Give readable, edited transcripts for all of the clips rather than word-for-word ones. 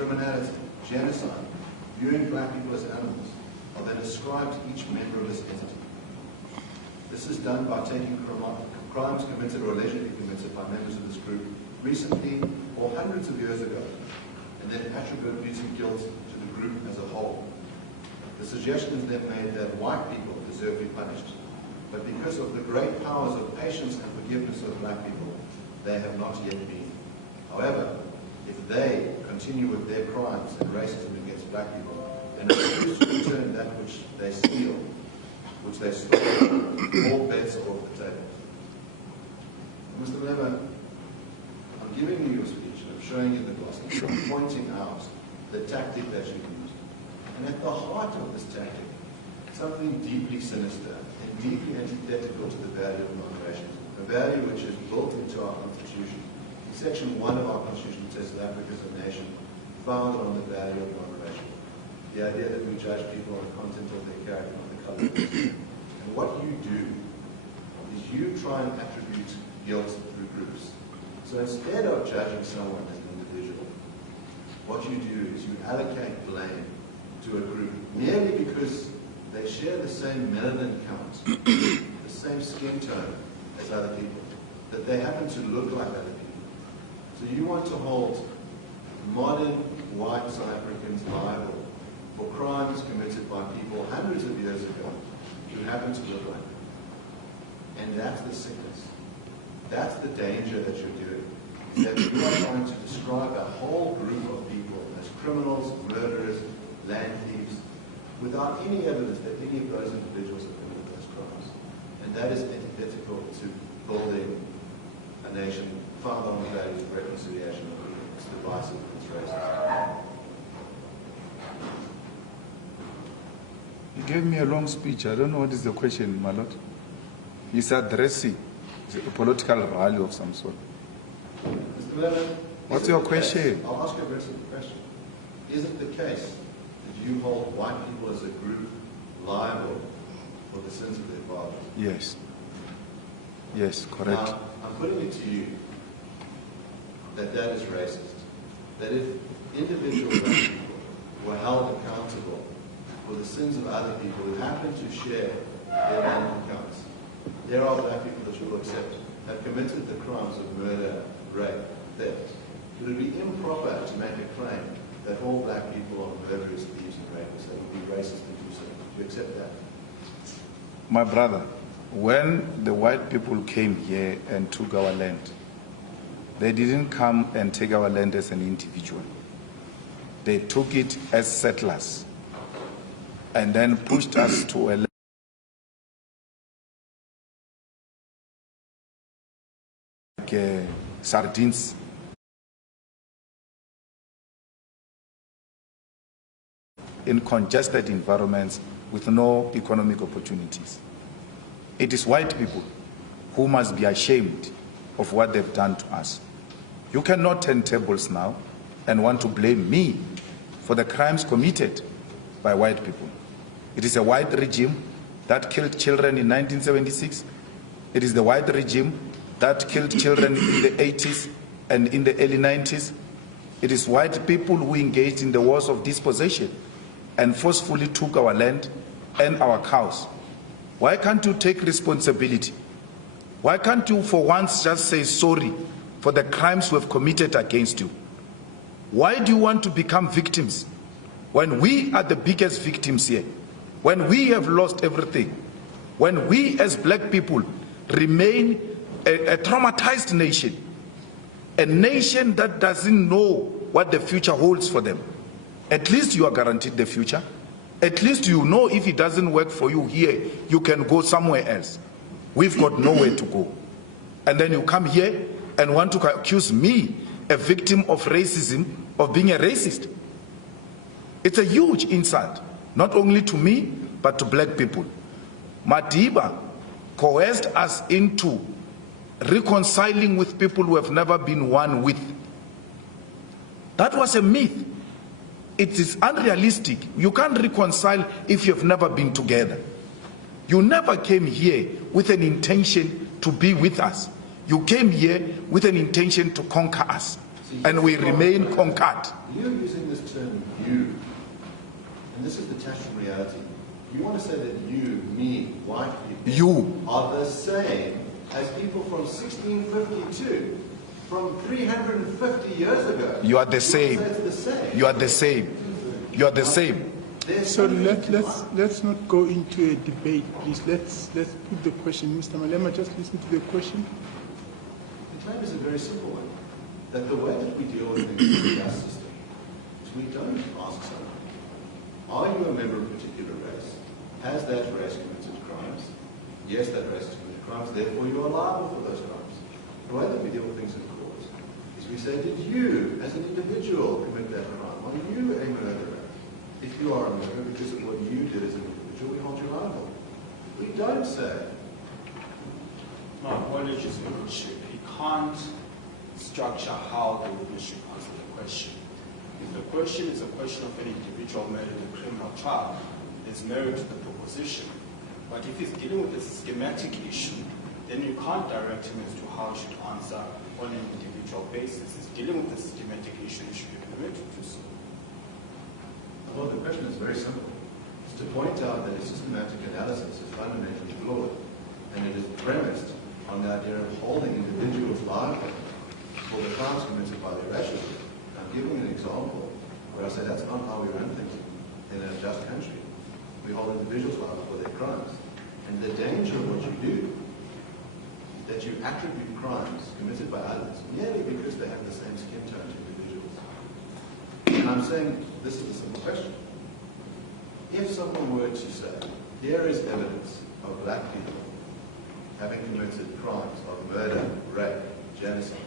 criminality, genocide, viewing black people as animals, are then ascribed to each member of this entity. This is done by taking crimes committed or allegedly committed by members of this group recently or hundreds of years ago, and then attributing guilt to the group as a whole. The suggestion is then made that white people deserve to be punished, but because of the great powers of patience and forgiveness of black people, they have not yet been. However, if they continue with their crimes and racism against black people, and refuse to return that which they steal, which they stole, all bets are off the table. Mr. Malema, I'm giving you your speech, I'm showing you the glossary, I'm pointing out the tactic that you used. And at the heart of this tactic, something deeply sinister and deeply antithetical to the value of moderation, a value which is built into our Constitution. In Section 1 of our Constitution, it says that Africa is a nation founded on the value of moderation. The idea that we judge people on the content of their character, not the color of their skin. And what you do is you try and attribute guilt through groups. So instead of judging someone as an individual, what you do is you allocate blame to a group merely because they share the same melanin count, the same skin tone as other people, that they happen to look like other people. So you want to hold modern white South Africans liable for crimes committed by people hundreds of years ago who happen to look like them. And that's the sickness. That's the danger that you're doing. Is that you are trying to describe a whole group of people as criminals, murderers, land thieves, without any evidence that any of those individuals have committed those crimes. And that is antithetical to building a nation founded on the values of reconciliation and it's divisive and it's racist. You gave me a long speech. I don't know what is the question, my lord. He's addressing a political rally of some sort. Mr. Malema, what's your question? I'll ask you a very simple question. Is it the case that you hold white people as a group liable for the sins of their fathers? Yes. Yes, correct. Now, I'm putting it to you that that is racist. That if individual black people were held accountable for the sins of other people who happen to share their land accounts, there are black people that you will accept have committed the crimes of murder, rape, theft. It would be improper to make a claim that all black people are murderers, thieves, and rapists. That would be racist and do so. Do you accept that? My brother, when the white people came here and took our land, they didn't come and take our land as an individual. They took it as settlers and then pushed us to a sardines. In congested environments with no economic opportunities. It is white people who must be ashamed of what they've done to us. You cannot turn tables now and want to blame me for the crimes committed by white people. It is a white regime that killed children in 1976. It is the white regime that killed children in the 80s and in the early 90s. It is white people who engaged in the wars of dispossession and forcefully took our land and our cows. Why can't you take responsibility? Why can't you for once just say sorry for the crimes we have committed against you? Why do you want to become victims when we are the biggest victims here? When we have lost everything? When we as black people remain a traumatized nation? A nation that doesn't know what the future holds for them. At least you are guaranteed the future. At least you know if it doesn't work for you here, you can go somewhere else. We've got nowhere to go. And then you come here and want to accuse me, a victim of racism, of being a racist. It's a huge insult, not only to me, but to black people. Madiba coerced us into reconciling with people who have never been one with. That was a myth. It is unrealistic. You can't reconcile if you've never been together. You never came here with an intention to be with us. You came here with an intention to conquer us. and we remain conquered. You're using this term you, and this is the Tashin reality. You want to say that you, me, white people, You are the same as people from 1652, from 350 years ago. You are the same. You want to say it's the same. You are the same. You are the same. So let's not go into a debate, please. Let's put the question. Mr. Malema, just listen to the question. The claim is a very simple one. That the way that we deal with things in the justice system is we don't ask someone, are you a member of a particular race? Has that race committed crimes? Yes, that race has committed crimes, therefore you are liable for those crimes. The way that we deal with things in court is we say, did you, as an individual, commit that crime? Are you a murderer? If you are a murderer because of what you did as an individual, we hold you liable. We don't say. My apologies, Your Lordship. He can't structure how the witness should answer the question. If the question is a question of an individual murder in a criminal trial, there's merit to the proposition. But if he's dealing with a systematic issue, then you can't direct him as to how he should answer on an individual basis. He's dealing with a systematic issue, he should be permitted to do so. Well, the question is very simple. It's to point out that a systematic analysis is fundamentally flawed, and it is premised on the idea of holding individuals liable for the crimes committed by their racial group. I'm giving an example where I say that's not how we run things in a just country. We hold individuals liable for their crimes. And the danger of what you do is that you attribute crimes committed by others merely because they have the same skin tone to individuals. And I'm saying this is a simple question. If someone were to say, here is evidence of black people having committed crimes of murder, rape, genocide,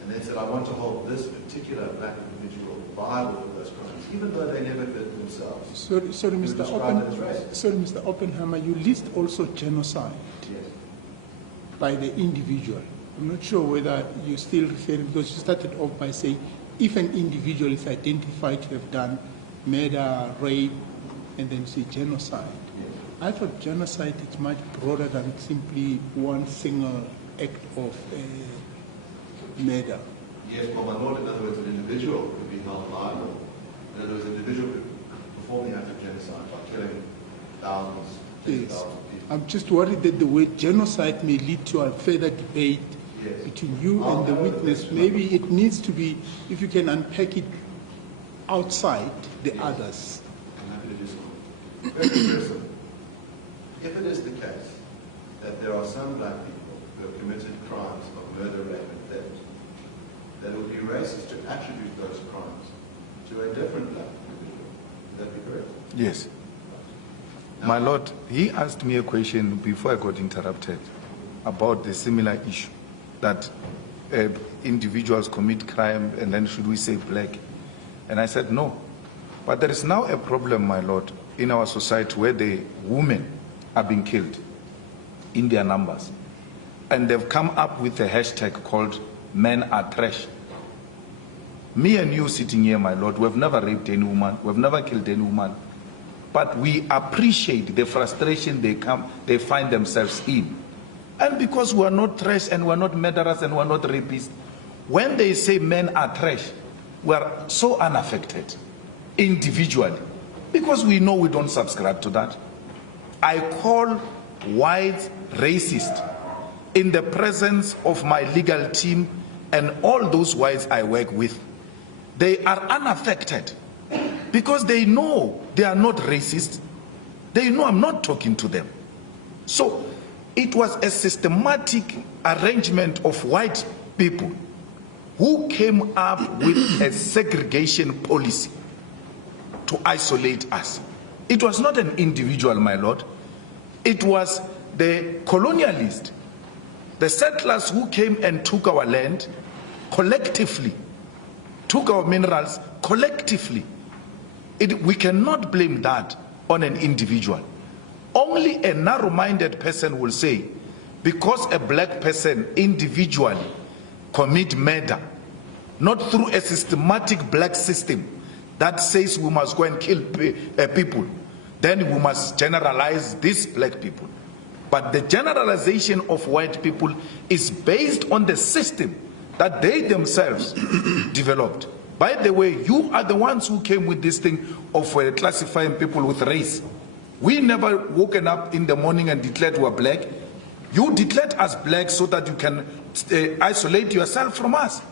and then said, I want to hold this particular black individual liable for those crimes, even though they never did it themselves. Sorry, Mr. Oppenheimer, you list also genocide Yes. by the individual. I'm not sure whether you still refer, because you started off by saying if an individual is identified to have done murder, rape, and then say genocide. Yes. I thought genocide is much broader than simply one single act of murder. Yes, well, my lord, in other words, an individual could be held liable. In other words, an individual could perform the act of genocide by killing thousands, tens of Yes. thousands of people. I'm just worried that the word genocide may lead to a further debate Yes. between you and the witness. Maybe it needs to be, if you can unpack it outside the Yes. others. I'm happy to do so. Very simple. If it is the case that there are some black people who have committed crimes of murder, rape, and theft, that it would be racist to attribute those crimes to a different black individual. Would that be correct? Yes. My Lord, he asked me a question before I got interrupted about the similar issue that individuals commit crime and then should we say black? And I said no. But there is now a problem, my Lord, in our society where the women are being killed in their numbers. And they've come up with a hashtag called men are trash. Me and you sitting here, my Lord, we've never raped any woman, we've never killed any woman. But we appreciate the frustration they find themselves in. And because we are not trash and we are not murderers and we are not rapists, when they say men are trash, we are so unaffected individually because we know we don't subscribe to that. I call whites racist in the presence of my legal team and all those whites I work with. They are unaffected because they know they are not racist. They know I'm not talking to them. So it was a systematic arrangement of white people who came up with a segregation policy to isolate us. It was not an individual, my Lord. It was the colonialists, the settlers who came and took our land collectively, took our minerals collectively. We cannot blame that on an individual. Only a narrow-minded person will say, because a black person individually commit murder, not through a systematic black system that says we must go and kill people, then we must generalize these black people. But the generalization of white people is based on the system that they themselves developed. By the way, you are the ones who came with this thing of classifying people with race. We never woken up in the morning and declared we were black. You declared us black so that you can isolate yourself from us.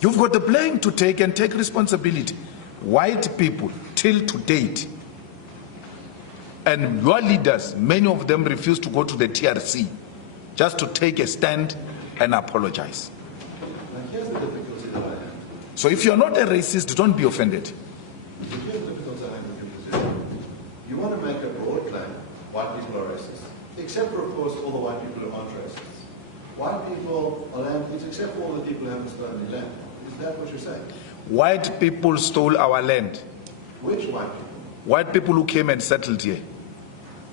You've got the blame to take and take responsibility. White people, till to date, and your leaders, many of them refuse to go to the TRC just to take a stand and apologize. Now here's the difficulty that I have. So if you're not a racist, don't be offended. Here's the difficulty I have with your position. You want to make a broad claim, white people are racist, except for, of course, all the white people who aren't racist. White people are land thieves, except for all the people who haven't stolen their land. Is that what you're saying? White people stole our land. Which white people? White people who came and settled here.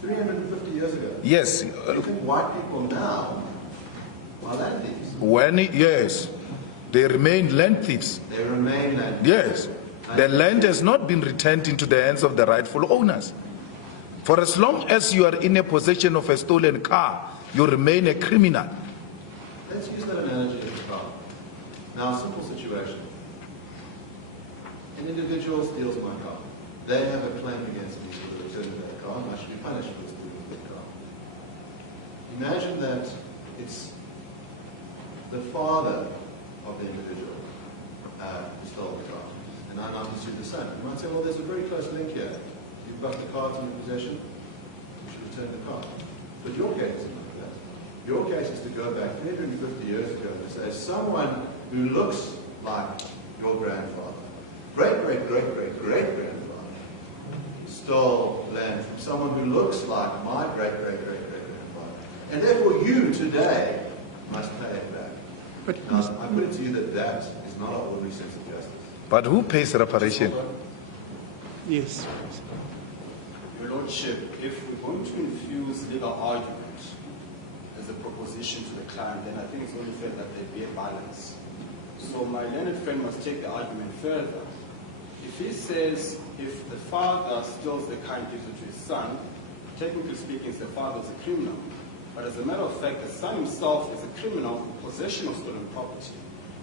350 years ago. Yes. You think white people now are land thieves? Yes. They remain land thieves. They remain land thieves. Yes. The land has not been returned into the hands of the rightful owners. For as long as you are in a possession of a stolen car, you remain a criminal. Let's use that analogy of the car. Now, a simple situation. An individual steals my car. They have a claim against me for the return of that car, and I should be punished for stealing that car. Imagine that it's the father of the individual who stole the car, and I now pursue the son. You might say, well, there's a very close link here. You've got the car in your possession, you should return the car. But your case isn't like that. Your case is to go back 350 years ago and say, someone who looks like your grandfather, great-great-great-great-great-grandfather, stole land from someone who looks like my great-great-great-great-grandfather. And therefore you today must pay it back. But now, I put it to you that that is not an ordinary sense of justice. But who pays reparation? yes. Your Lordship, if we're going to infuse legal argument as a proposition to the client, then I think it's only fair that there be a balance. So my learned friend must take the argument further. If he says, if the father steals the car and gives it to his son, technically speaking, the father is a criminal. But as a matter of fact, the son himself is a criminal in possession of stolen property.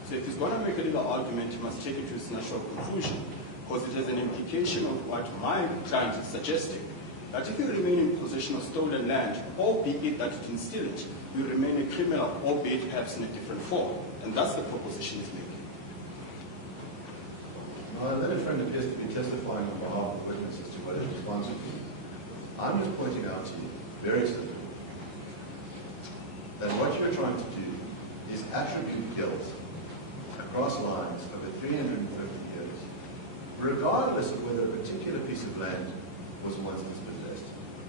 So if he's going to make a legal argument, he must take it to its natural conclusion, because it has an implication of what my client is suggesting, that if you remain in possession of stolen land, albeit that you can steal it, you remain a criminal, albeit perhaps in a different form. And that's the proposition he's making. My learned friend appears to be testifying on behalf of witnesses to what his response would be. I'm just pointing out to you, very simply, that what you're trying to do is attribute guilt across lines over 350 years, regardless of whether a particular piece of land was once dispossessed.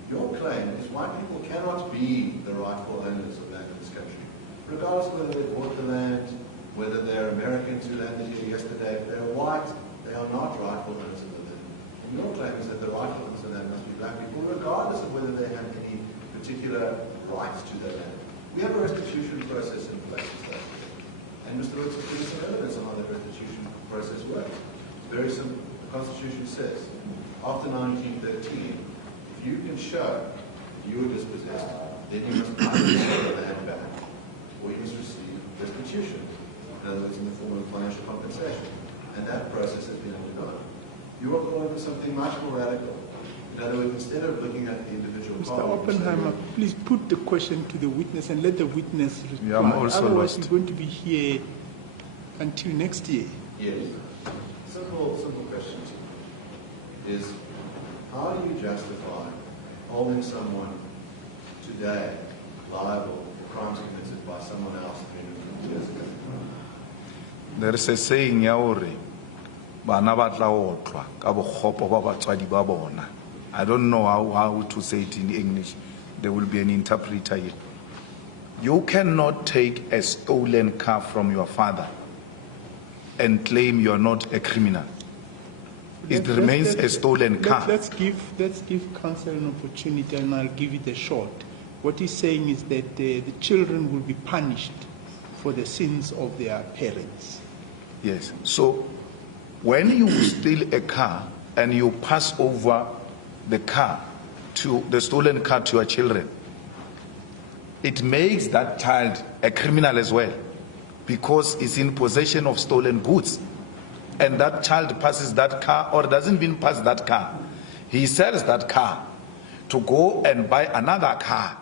Your claim is white people cannot be the rightful owners of land in this country, regardless of whether they bought the land, whether they're Americans who landed here yesterday. If they're white, they are not rightful owners of the land. And your claim is that the rightful owners of the land must be black people, regardless of whether they have any particular rights to their land. We have a restitution process in place in South Africa. And Mr. Woods has given some evidence on how that restitution process works. It's very simple. The Constitution says, after 1913, if you can show you were dispossessed, then you must either the land back, or you must receive restitution. In other words, in the form of financial compensation. And that process has been undergone. You are calling for something much more radical. In other words, instead of looking at the individual Mr. party, Oppenheimer, please put the question to the witness and let the witness reply. Yeah, I'm also Otherwise, lost. we're going to be here until next year. yes. Simple question is, how do you justify holding someone today liable for crimes committed by someone else 350 years ago? There is a saying, Yaore, bana ba tla otlwa ka bokgopo ba batswadi ba bona. I don't know how to say it in English. There will be an interpreter here. You cannot take a stolen car from your father and claim you are not a criminal. It remains a stolen car. Let's give counsel an opportunity, and I'll give it a shot. What he's saying is that the children will be punished for the sins of their parents. Yes. So when you steal a car and you pass over the stolen car to your children, it makes that child a criminal as well. because it's in possession of stolen goods, and that child passes that car or doesn't even pass that car, he sells that car to go and buy another car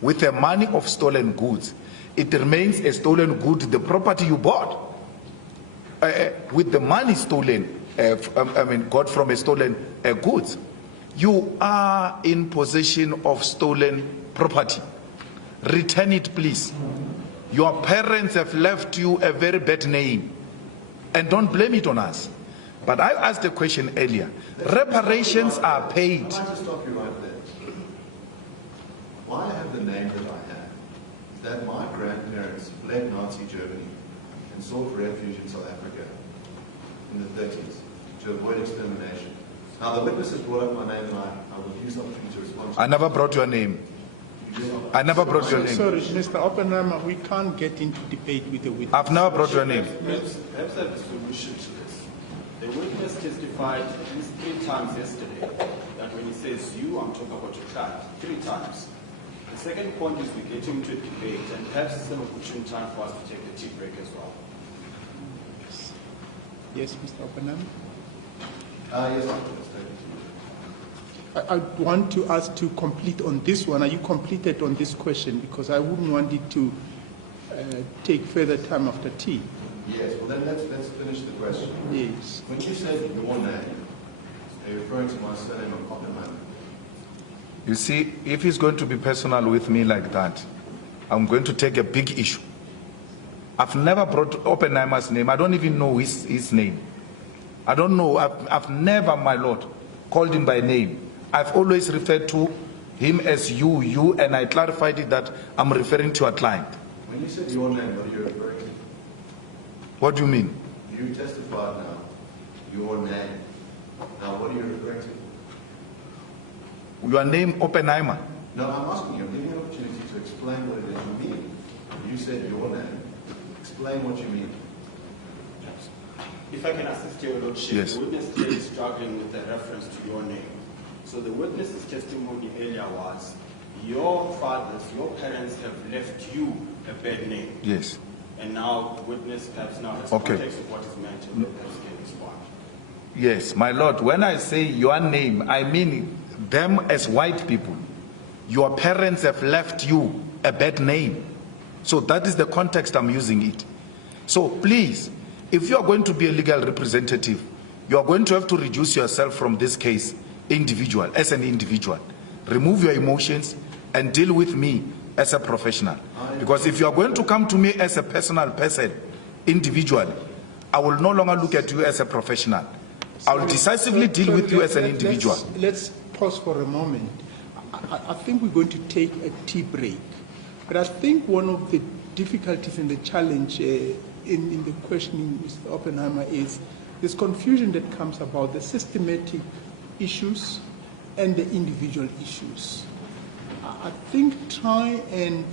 with the money of stolen goods, it remains a stolen good, the property you bought with the money stolen, got from a stolen goods. You are in possession of stolen property. Return it, please. Your parents have left you a very bad name, and don't blame it on us. But I asked a question earlier. Reparations are paid. Can I just stop you right there? Why I have the name that I have is that my grandparents fled Nazi Germany and sought refuge in South Africa in the 30s to avoid extermination. Now the witness has brought up my name, and I will use the opportunity to respond to I never brought your name. I never brought your name. Sorry, Mr. Oppenheimer, we can't get into debate with the witness. I've never brought your name. Perhaps I have a solution to this. The witness testified at least 3 times yesterday that when he says you, I'm talking about your client. 3 times. The second point is we get into a debate, and perhaps it's an opportune time for us to take the tea break as well. Yes, Mr. Oppenheimer? Yes, I want to ask to complete on this one. Are you completed on this question? Because I wouldn't want it to take further time after tea. Yes, well then let's finish the question. Yes. When you said your name, are you referring to my surname of Oppenheimer? You see, if he's going to be personal with me like that, I'm going to take a big issue. I've never brought Oppenheimer's name. I don't even know his name. I don't know. I've never, my Lord, called him by name. I've always referred to him as you, and I clarified it that I'm referring to a client. When you said your name, what are you referring to? What do you mean? You testified now, your name. Now, what are you referring to? Your name, Oppenheimer. No, I'm asking you, I'm giving you an opportunity to explain what it is you mean. You said your name. Explain what you mean. If I can assist your Lordship, yes. The witness today is struggling with the reference to your name. So the witness's testimony earlier was, your fathers, your parents have left you a bad name. Yes. And now witness perhaps now has context of what is meant, and perhaps can respond. Yes, my Lord, when I say your name, I mean them as white people. Your parents have left you a bad name. So that is the context I'm using it. So please, if you are going to be a legal representative, you are going to have to reduce yourself from this case as an individual. Remove your emotions and deal with me as a professional. Because if you are going to come to me as a personal person, individually, I will no longer look at you as a professional. I will decisively deal with you as an individual. Let's pause for a moment. I think we're going to take a tea break. But I think one of the difficulties and the challenge in the questioning Mr. Oppenheimer is this confusion that comes about the systematic issues and the individual issues. I think try and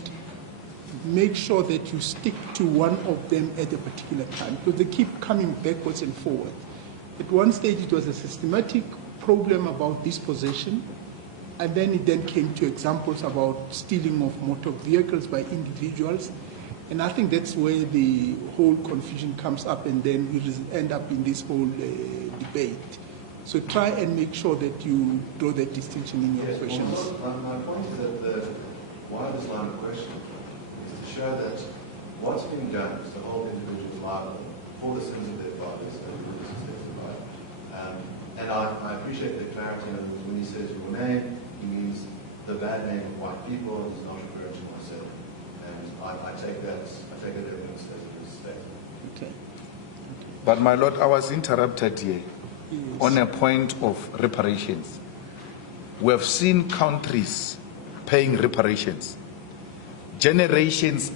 make sure that you stick to one of them at a particular time, because they keep coming backwards and forward. At one stage it was a systematic problem about dispossession, and then it then came to examples about stealing of motor vehicles by individuals. And I think that's where the whole confusion comes up, and then we end up in this whole debate. So try and make sure that you draw that distinction in your questions. Well, my point is that why this line of questioning is to show that what's being done is to hold individuals liable for the sins of their fathers, and I appreciate the clarity when he says your name, he means the bad name of white people, and he's not referring to myself. And I take that evidence as a respect. Okay. But my Lord, I was interrupted here on a point of reparations. We have seen countries paying reparations, generations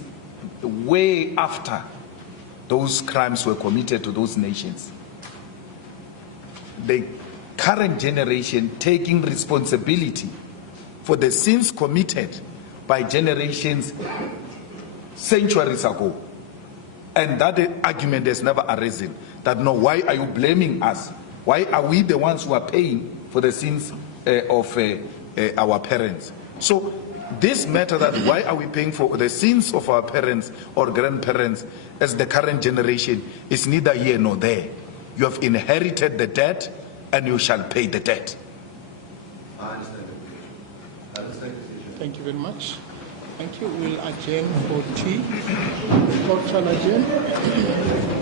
way after those crimes were committed to those nations. The current generation taking responsibility for the sins committed by generations centuries ago. And that argument has never arisen, that no, why are you blaming us? Why are we the ones who are paying for the sins of our parents? So this matter that why are we paying for the sins of our parents or grandparents as the current generation is neither here nor there. You have inherited the debt and you shall pay the debt. I understand the position. Thank you very much. Thank you. We'll adjourn for tea. Court shall adjourn.